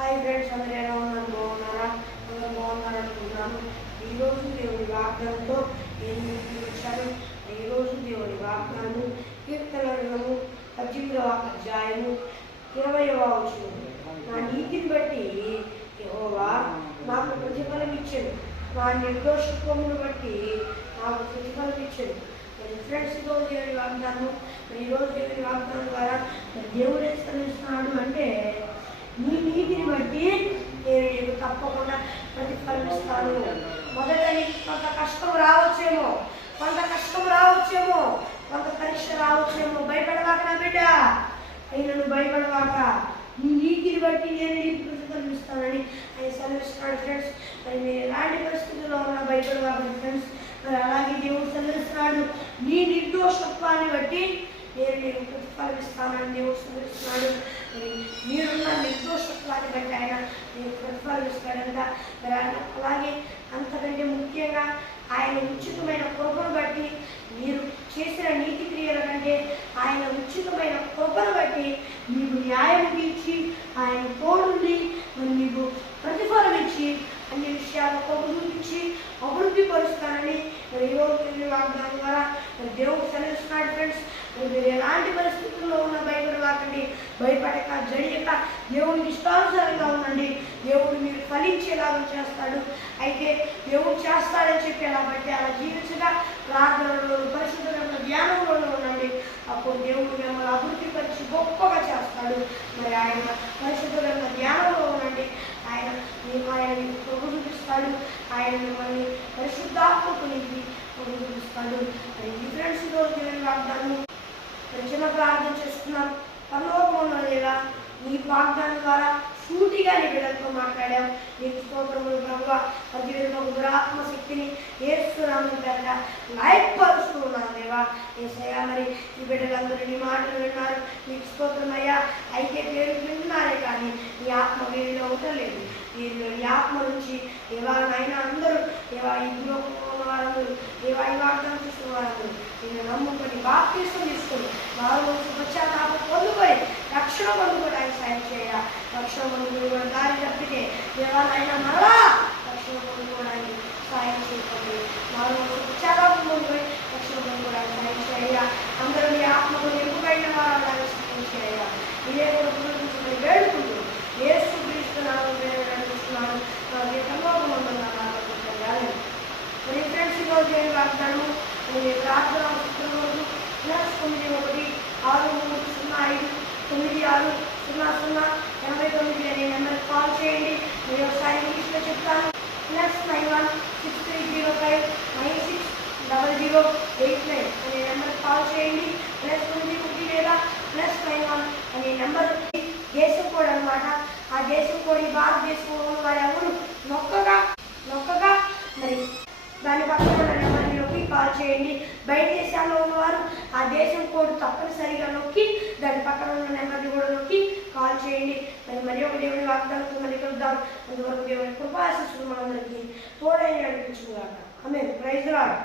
Hi friends, అందరూ ఎలా ఉన్నారు? బాగున్నారా? అందరూ బాగున్నారు అనుకుంటున్నాను. ఈరోజు దేవుడి వాగ్దానంతో ఏం చూపించారు? ఈరోజు దేవుడి వాగ్దానం కీర్తనలు 18వ అధ్యాయము 20వ వచనం. నా నీతిని బట్టి యెహోవా నాకు ప్రతిఫలం ఇచ్చాడు, నా నిర్దోషత్వమును బట్టి నాకు ప్రతిఫలం ఇచ్చాడు. ఫ్రెండ్స్, ఈరోజు దేవుడి వాగ్దానం ఈరోజు దేవుడి వాగ్దానం ద్వారా దేవుడు ఏం తెలుస్తున్నాడు అంటే, నీ నీతిని బట్టి నేను నీకు తప్పకుండా ప్రతిఫలం ఇస్తాను. మొదట నీకు కొంత కష్టం రావచ్చేమో, కొంత పరీక్ష రావచ్చేమో. భయపడవాక నా బిడ్డ, అయినా నువ్వు భయపడవాక. నీ నీతిని బట్టి నేను నీకు ప్రతిఫలం ఇస్తానని ఆయన సెలవిస్తున్నాడు. ఫ్రెండ్స్, మరి మీరు ఎలాంటి పరిస్థితుల్లో ఉన్నా భయపడవాక ఫ్రెండ్స్. మరి అలాగే దేవుడు సెలవిస్తున్నాడు, నీ నిర్దోషత్వాన్ని బట్టి నేను నీకు ప్రతిఫలం ఇస్తానని దేవుడు సెలవిస్తున్నాడు. మరి మీరున్న నిర్దోషత్వాన్ని బట్టి ఆయన నేను ప్రతిఫలం ఇస్తాడంట. మరి అలాగే అంతకంటే ముఖ్యంగా ఆయన ఉచితమైన కృపను బట్టి, మీరు చేసిన నీతి క్రియల కంటే ఆయన ఉచితమైన కృపను బట్టి మీకు న్యాయం తీర్చి ఆయన తోడుండి మరి మీకు ప్రతిఫలం ఇచ్చి అన్ని విషయాల్లో కృప చూపించి అభివృద్ధి పరుస్తానని మరి ఈరోజు వాగ్దానం ద్వారా మరి దేవుడు సెలవిస్తున్నాడు. ఫ్రెండ్స్, మీరు ఎలాంటి పరిస్థితుల్లో ఉన్న భయపడవాకండి, భయపడక జడియక దేవుడికి ఇష్టానుసారంగా ఉండండి. దేవుడు మీరు ఫలించేలాగా చేస్తాడు. అయితే దేవుడు చేస్తాడని చెప్పి ఎలా బట్టి అలా జీవించగా ప్రార్థనలో పరిశుద్ధమైన ధ్యానంలోనే ఉండండి. అప్పుడు దేవుడు మిమ్మల్ని అభివృద్ధి పరిచి గొప్పగా చేస్తాడు. మరి ఆయన పరిశుద్ధమైన ధ్యానంలో ఉండండి. ఆయన మీకు ప్రభు చూపిస్తాడు. ఆయన మిమ్మల్ని పరిశుద్ధాత్మకు నింపి ప్రభు చూపిస్తాడు. మరి ఈ ఫ్రెండ్స్ ఈరోజు దేవుని వాగ్దానం చిన్న ప్రార్థన చేస్తున్నాం. పరలోకమున్న దేవా, నీ వాగ్దానం ద్వారా సూటిగా నీ బిడ్డలతో మాట్లాడాం. నీకు స్తోత్రములు ప్రభువా. ప్రతి విధంగా దురాత్మ శక్తిని ఏస్తున్నాము పేరట లయపరుస్తూ ఉన్నాను దేవా. ఏసయ్యా, మరి ఈ బిడ్డలందరూ నీ మాటలు విన్నారు. నీకు స్తోత్రమయ్యా. అయితే పేరు వింటున్నారే కానీ నీ ఆత్మ వీరిలో ఉండలేదు. వీరిలో ఈ ఆత్మ నుంచి దేవానైనా అందరూ దేవా, ఈ లోకంలో వారందరూ దేవా, ఈ వాగ్దానం చేసిన వారందరూ నేను నమ్ముకొని బాప్తిసం తీసుకొని వారు పశ్చాత్తాపం పొందుకొని రక్షణ పొందుకోవడానికి సాయం చేయ. రక్షణ పొందుకుని దారి తప్పితే దేవాలైనా మరలా రక్షణ పొందుకోవడానికి సాయం చేయకండి. వారు పశ్చాత్తాపం పొందుకొని రక్షణ పొందుకోవడానికి సాయం చేయ. అందరూ మీ ఆత్మకు నింపుకైన వారు సాయం చేయ. ఇదే కూడా వేడుకుంటూ యేసు క్రీస్తు నామమున వేడుకుంటున్నాను. మరి ఫ్రెండ్స్, ఈరోజు దేవుని వాగ్దానం ప్రార్థన రోజు +91059000089 అనే నెంబర్కి కాల్ చేయండి. మీరు ఒకసారి ఇంగ్లీష్లో చెప్తాను. +916305960089 అనే నెంబర్కి కాల్ చేయండి. +91 లేదా +91 అనే నెంబర్ దేశం కోడ్ అనమాట. ఆ దేశం కోడ్ ఈ భారతదేశంలో ఉన్న వారు ఎవరు నొక్కగా మరి దాని పక్కన ఉన్న నెంబర్లోకి కాల్ చేయండి. బయట దేశాల్లో ఉన్నవారు ఆ దేశం కోడ్ తప్పనిసరిగా నొక్కి దాని పక్కన ఉన్న నెంబర్ని కూడా నొక్కి కాల్ చేయండి. మరి ఒక దేవుని వాగ్దానంతో మళ్ళీ కలుద్దాం. అందువరకు దేవుని కృపాశిస్సులు మనందరికీ తోడై నడిపించుగాక. ఆమేన్. Praise the lord.